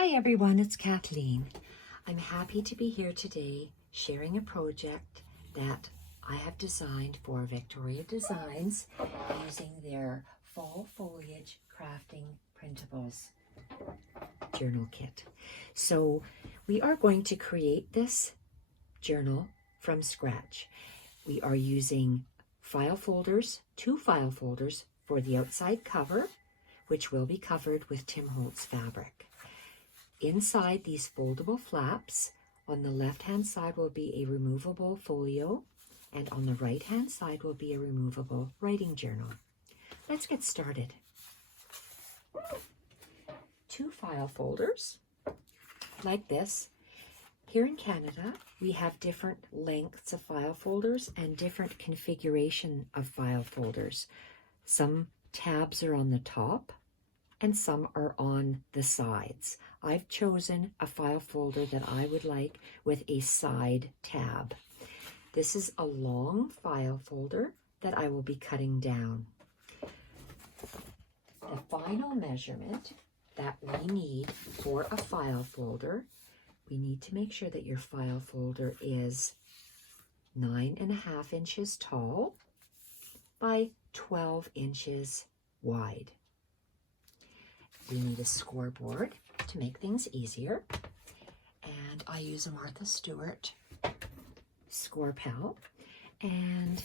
Hi everyone, it's Kathleen. I'm happy to be here today sharing a project that I have designed for Victoria Designs using their Fall Foliage Crafting Printables journal kit. So we are going to create this journal from scratch. We are using file folders, 2 file folders for the outside cover, which will be covered with Tim Holtz fabric. Inside these foldable flaps, on the left-hand side will be a removable folio, and on the right-hand side will be a removable writing journal. Let's get started. 2 file folders, like this. Here in Canada, we have different lengths of file folders and different configuration of file folders. Some tabs are on the top, and some are on the sides. I've chosen a file folder that I would like with a side tab. This is a long file folder that I will be cutting down. The final measurement that we need for a file folder, we need to make sure that your file folder is 9.5 inches tall by 12 inches wide. We need a scoreboard to make things easier, and I use a Martha Stewart score pal, and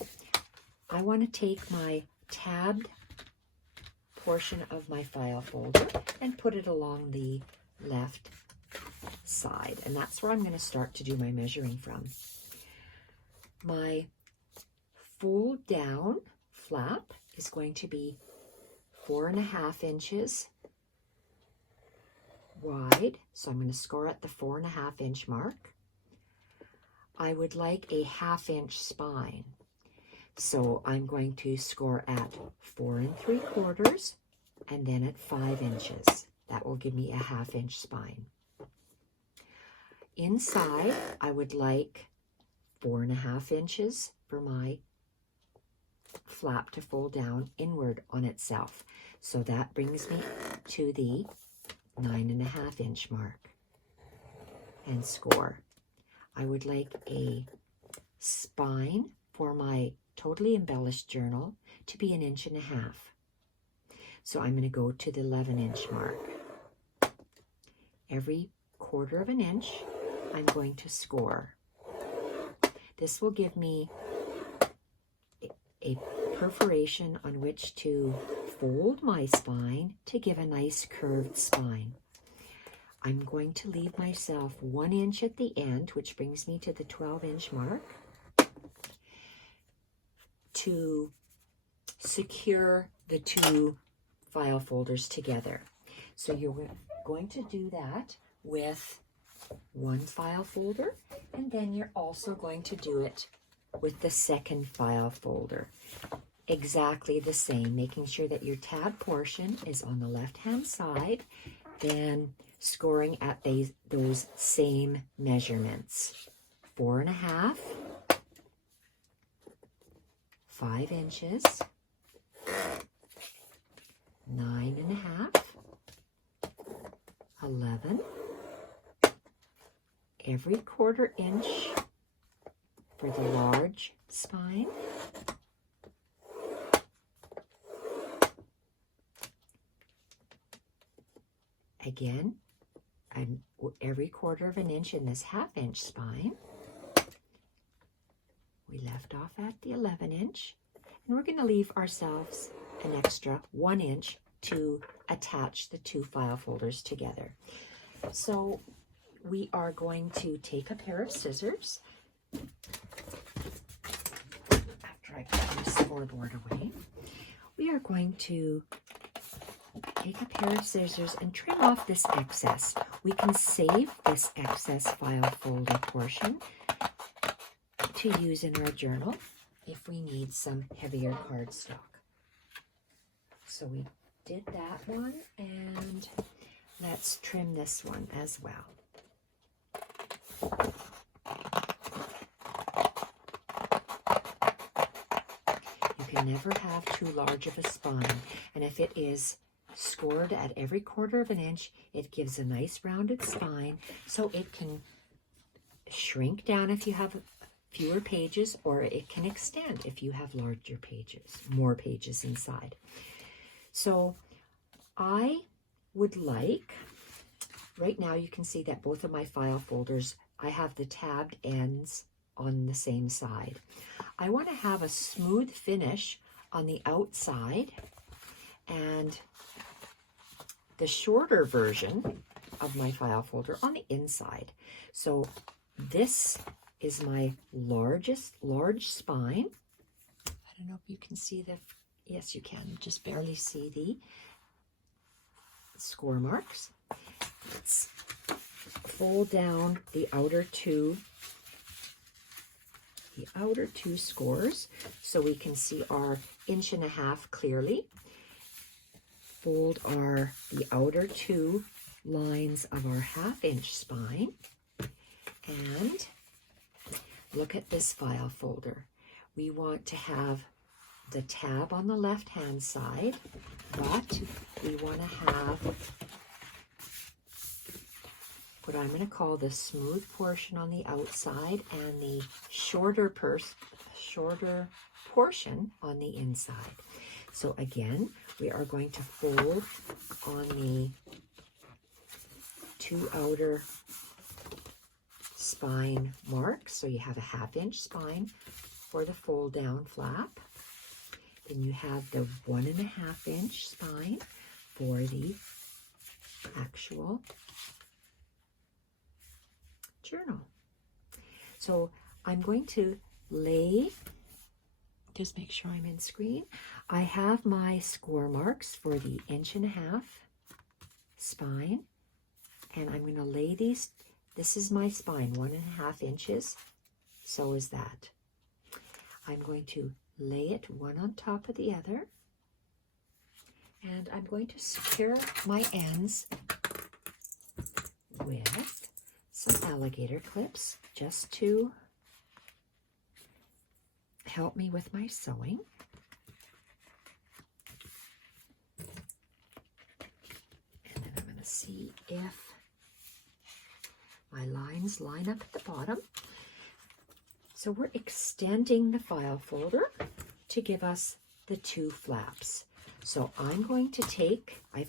I want to take my tabbed portion of my file folder and put it along the left side, and that's where I'm going to start to do my measuring from. My fold down flap is going to be 4.5 inches wide, so I'm going to score at the 4.5 inch mark. I would like a 1/2 inch spine, so I'm going to score at 4 3/4 and then at 5 inches. That will give me a 1/2 inch spine. Inside, I would like 4.5 inches for my flap to fold down inward on itself. So that brings me to the 9.5 inch mark and score. I would like a spine for my totally embellished journal to be 1.5 inches. So I'm going to go to the 11 inch mark. Every 1/4 inch, I'm going to score. This will give me a perforation on which to fold my spine to give a nice curved spine. I'm going to leave myself 1 inch at the end, which brings me to the 12 inch mark, to secure the 2 file folders together. So you're going to do that with 1 file folder, and then you're also going to do it with the second file folder. Exactly the same, making sure that your tab portion is on the left-hand side, then scoring at those same measurements. 4.5, 5 inches, 9.5, 11, every 1/4 inch for the large spine, again, and every 1/4 inch in this 1/2 inch spine. We left off at the 11 inch, and we're going to leave ourselves an extra 1 inch to attach the 2 file folders together. So we are going to take a pair of scissors. After I put my scoreboard away, we are going to take a pair of scissors and trim off this excess. We can save this excess file folder portion to use in our journal if we need some heavier cardstock. So we did that one, and let's trim this one as well. You can never have too large of a spine, and if it is scored at every 1/4 of an inch. It gives a nice rounded spine, so it can shrink down if you have fewer pages, or it can extend if you have larger pages, more pages inside. So I would like, right now you can see that both of my file folders, I have the tabbed ends on the same side. I want to have a smooth finish on the outside, and the shorter version of my file folder on the inside. So this is my large spine. I don't know if you can see the, yes you can, just barely see the score marks. Let's fold down the outer two scores so we can see our 1.5 inches clearly. Fold the outer 2 lines of our 1/2 inch spine, and look at this file folder. We want to have the tab on the left hand side, but we want to have what I'm going to call the smooth portion on the outside and the shorter portion on the inside. So again, we are going to fold on the 2 outer spine marks. So you have a 1/2 inch spine for the fold down flap. Then you have the 1.5 inch spine for the actual journal. So I'm going to lay, just make sure I'm in screen. I have my score marks for the 1.5 inch spine, and I'm going to lay these. This is my spine, 1.5 inches. So is that. I'm going to lay it one on top of the other, and I'm going to secure my ends with some alligator clips just to help me with my sewing. And then I'm going to see if my lines line up at the bottom. So we're extending the file folder to give us the 2 flaps. So I'm going to take, I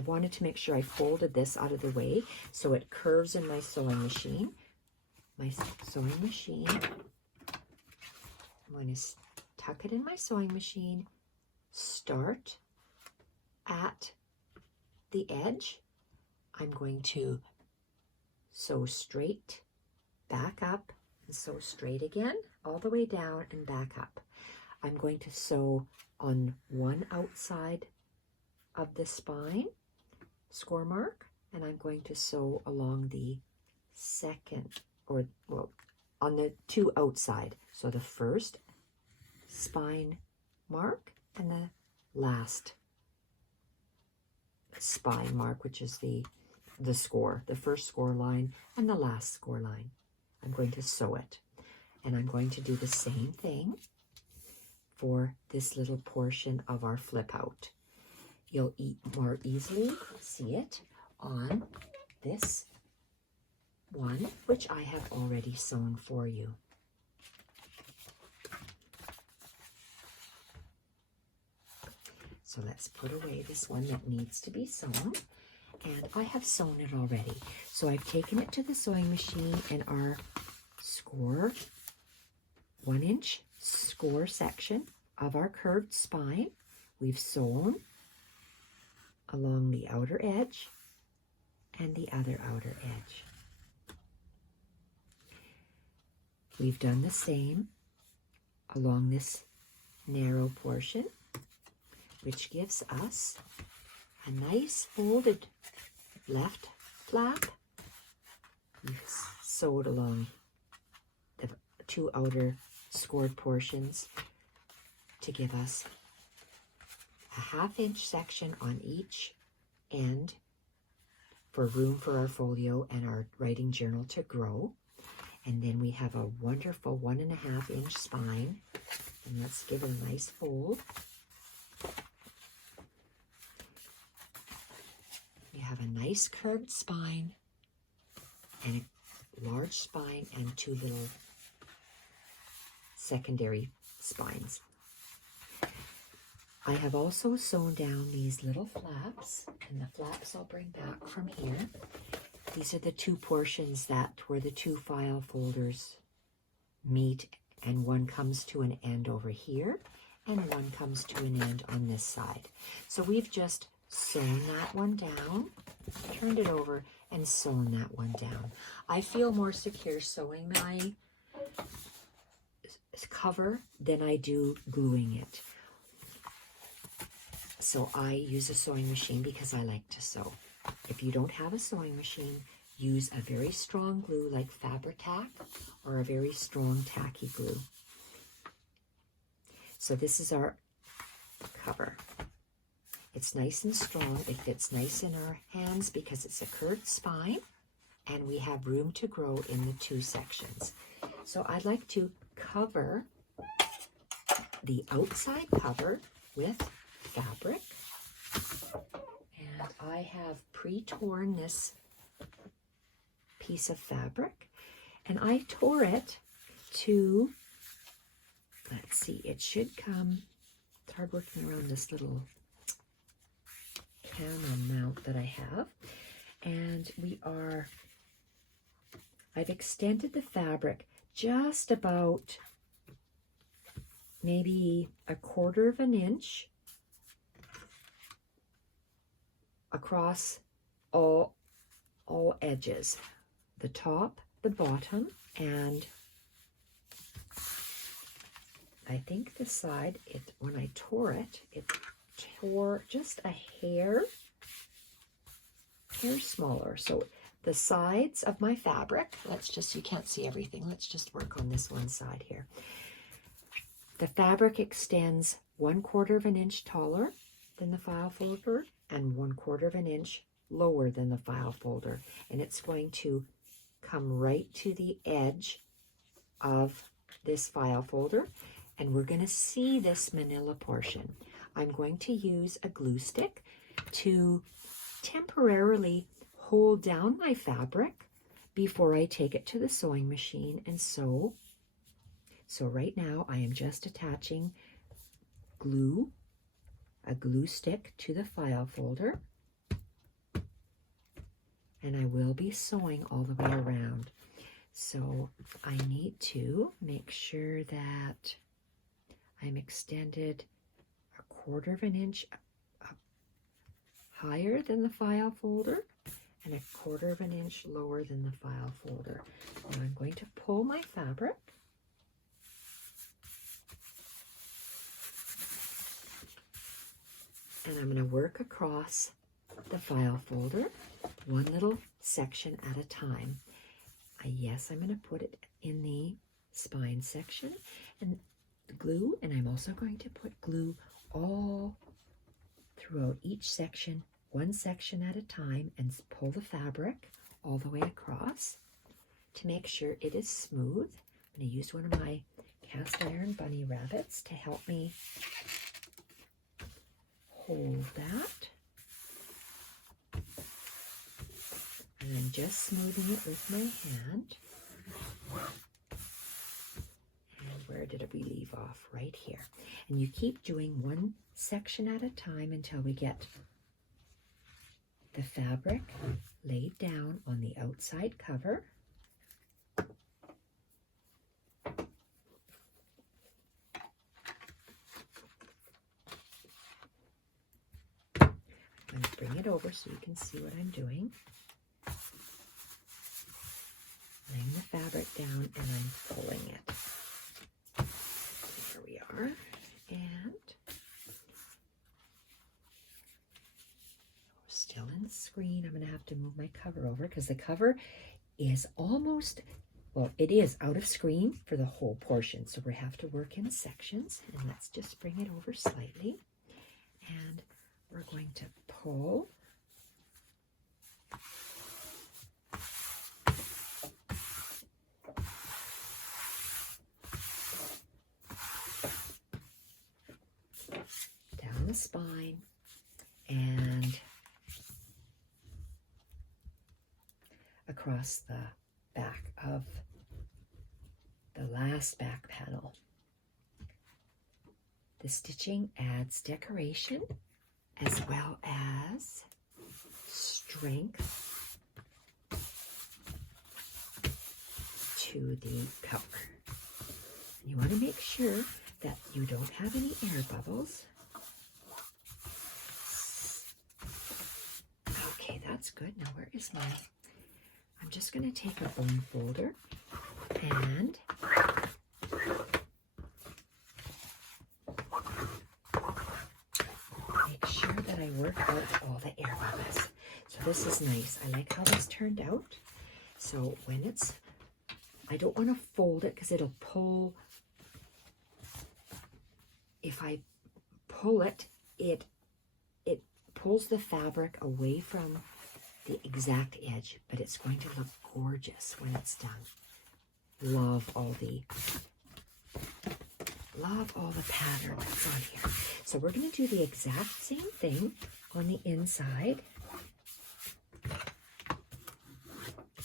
wanted to make sure I folded this out of the way so it curves in my sewing machine. I'm going to tuck it in my sewing machine, start at the edge. I'm going to sew straight, back up, and sew straight again, all the way down and back up. I'm going to sew on one outside of the spine score mark, and I'm going to sew along the second, or well, on the 2 outside. So the first spine mark and the last spine mark, which is the score, the first score line and the last score line. I'm going to sew it, and I'm going to do the same thing for this little portion of our flip out. You'll more easily see it on this one, which I have already sewn for you. So let's put away this one that needs to be sewn, and I have sewn it already. So I've taken it to the sewing machine, and our score 1 inch score section of our curved spine, we've sewn along the outer edge and the other outer edge. We've done the same along this narrow portion, which gives us a nice folded left flap. We've sewed along the 2 outer scored portions to give us a 1/2 inch section on each end for room for our folio and our writing journal to grow. And then we have a wonderful 1.5 inch spine, and let's give it a nice fold. have a nice curved spine and a large spine and two little secondary spines. I have also sewn down these little flaps, and the flaps I'll bring back from here. These are the two portions where the two file folders meet, and one comes to an end over here and one comes to an end on this side. So we've just sewn that one down, turned it over, and sewn that one down. I feel more secure sewing my cover than I do gluing it. So I use a sewing machine because I like to sew. If you don't have a sewing machine, use a very strong glue like Fabri-Tac or a very strong tacky glue. So this is our cover. It's nice and strong. It fits nice in our hands because it's a curved spine and we have room to grow in the two sections. So I'd like to cover the outside cover with fabric. And I have pre-torn this piece of fabric, and I tore it to, let's see, it should come, it's hard working around this little camera mount that I have, and I've extended the fabric just about maybe 1/4 of an inch across all edges, the top, the bottom, and I think the side, when I tore it, it tore just a hair smaller. So the sides of my fabric, you can't see everything, let's just work on this one side here. The fabric extends 1/4 of an inch taller than the file folder and 1/4 of an inch lower than the file folder, and it's going to come right to the edge of this file folder, and we're going to see this manila portion. I'm going to use a glue stick to temporarily hold down my fabric before I take it to the sewing machine and sew. So right now I am just attaching a glue stick to the file folder, and I will be sewing all the way around. So I need to make sure that I'm extended 1/4 of an inch higher than the file folder and 1/4 of an inch lower than the file folder. Now I'm going to pull my fabric, and I'm going to work across the file folder, one little section at a time. Yes, I'm going to put it in the spine section and glue, and I'm also going to put glue all throughout each section, one section at a time, and pull the fabric all the way across to make sure it is smooth. I'm going to use one of my cast iron bunny rabbits to help me hold that. And I'm just smoothing it with my hand. And where did we leave off? Right here. And you keep doing one section at a time until we get the fabric laid down on the outside cover. I'm going to bring it over so you can see what I'm doing. Laying the fabric down and I'm pulling it. There we are. And we're still in the screen. I'm going to have to move my cover over because the cover is almost, well, it is out of screen for the whole portion. So we have to work in sections. And let's just bring it over slightly. And we're going to pull. Down the spine and across the back of the last back panel. The stitching adds decoration as well as strength to the cover. You want to make sure that you don't have any air bubbles. Okay, that's good. Now where is my... I'm just going to take a bone folder and make sure that I work out all the air bubbles. So this is nice. I like how this turned out. So when it's... I don't want to fold it because it'll pull... If I pull it, it pulls the fabric away from the exact edge, but it's going to look gorgeous when it's done. Love all the pattern that's on here. So we're going to do the exact same thing on the inside.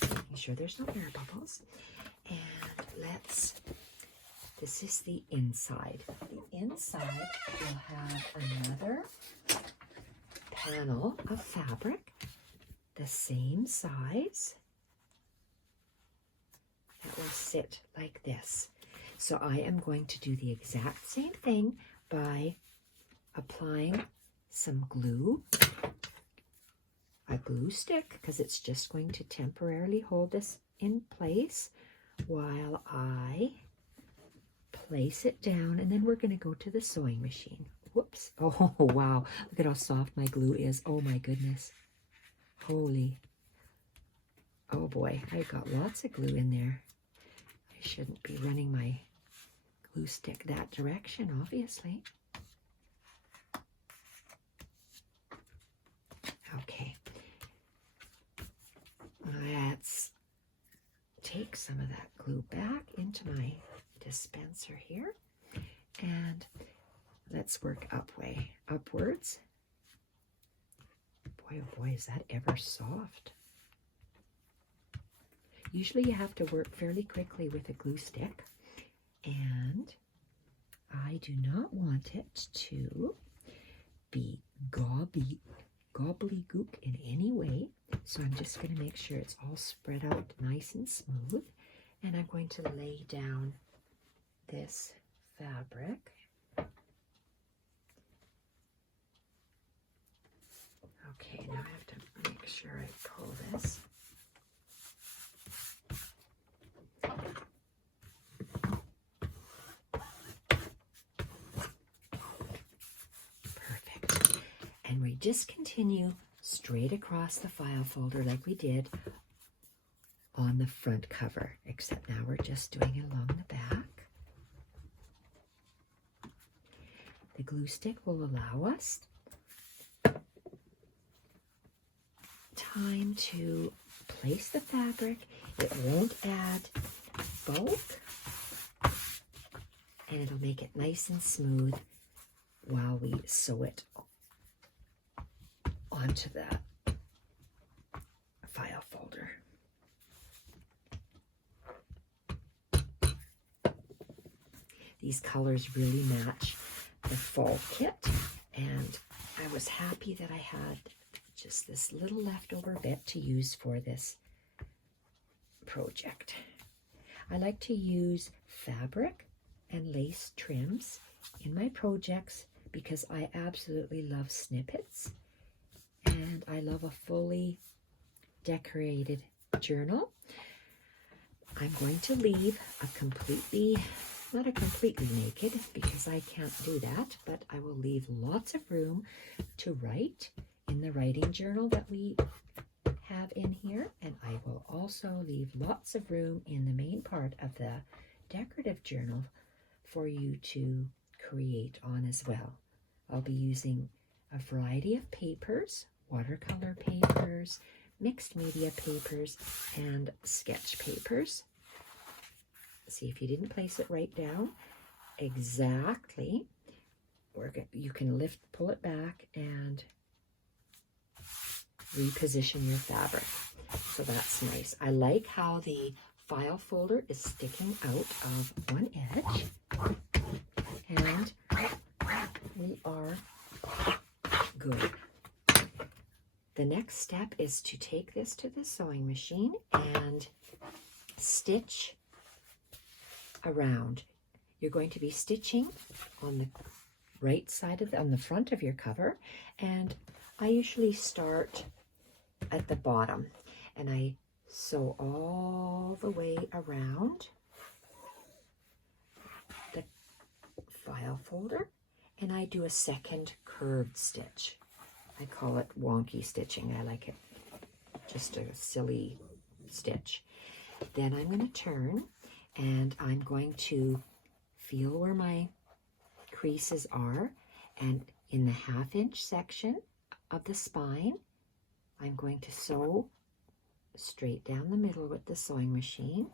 Making sure there's no air bubbles. And this is the inside. The inside will have another panel of fabric, the same size, that will sit like this. So I am going to do the exact same thing by applying some glue, a glue stick, because it's just going to temporarily hold this in place while I place it down, and then we're going to go to the sewing machine. Whoops. Oh, wow. Look at how soft my glue is. Oh, my goodness. Holy. Oh, boy. I got lots of glue in there. I shouldn't be running my glue stick that direction, obviously. Okay. Let's take some of that glue back into my dispenser here, and let's work upwards. Boy, oh boy, is that ever soft. Usually you have to work fairly quickly with a glue stick, and I do not want it to be gobbledygook in any way. So I'm just going to make sure it's all spread out nice and smooth, and I'm going to lay down this fabric. Okay, now I have to make sure I pull this. Perfect. And we just continue straight across the file folder like we did on the front cover, except now we're just doing it along the back. The glue stick will allow us time to place the fabric. It won't add bulk, and it'll make it nice and smooth while we sew it onto the file folder. These colors really match the fall kit, and I was happy that I had just this little leftover bit to use for this project. I like to use fabric and lace trims in my projects because I absolutely love snippets, and I love a fully decorated journal. I'm going to leave not a completely naked, because I can't do that, but I will leave lots of room to write in the writing journal that we have in here, and I will also leave lots of room in the main part of the decorative journal for you to create on as well. I'll be using a variety of papers, watercolor papers, mixed media papers, and sketch papers. See, if you didn't place it right down exactly, you can pull it back, and reposition your fabric. So that's nice. I like how the file folder is sticking out of one edge. And we are good. The next step is to take this to the sewing machine and stitch around. You're going to be stitching on the right side of on the front of your cover, and I usually start at the bottom and I sew all the way around the file folder, and I do a second curved stitch. I call it wonky stitching. I like it, just a silly stitch. Then I'm going to turn and I'm going to feel where my creases are, and in the 1/2 inch section of the spine, I'm going to sew straight down the middle with the sewing machine.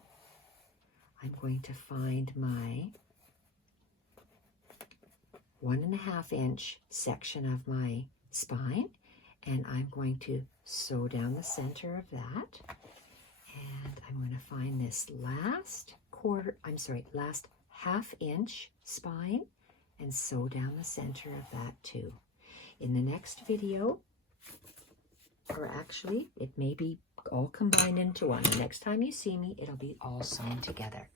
I'm going to find my 1.5 inch section of my spine, and I'm going to sew down the center of that. And I'm going to find this last 1/2 inch spine and sew down the center of that too. In the next video, or actually it may be all combined into one. The next time you see me, it'll be all sewn together.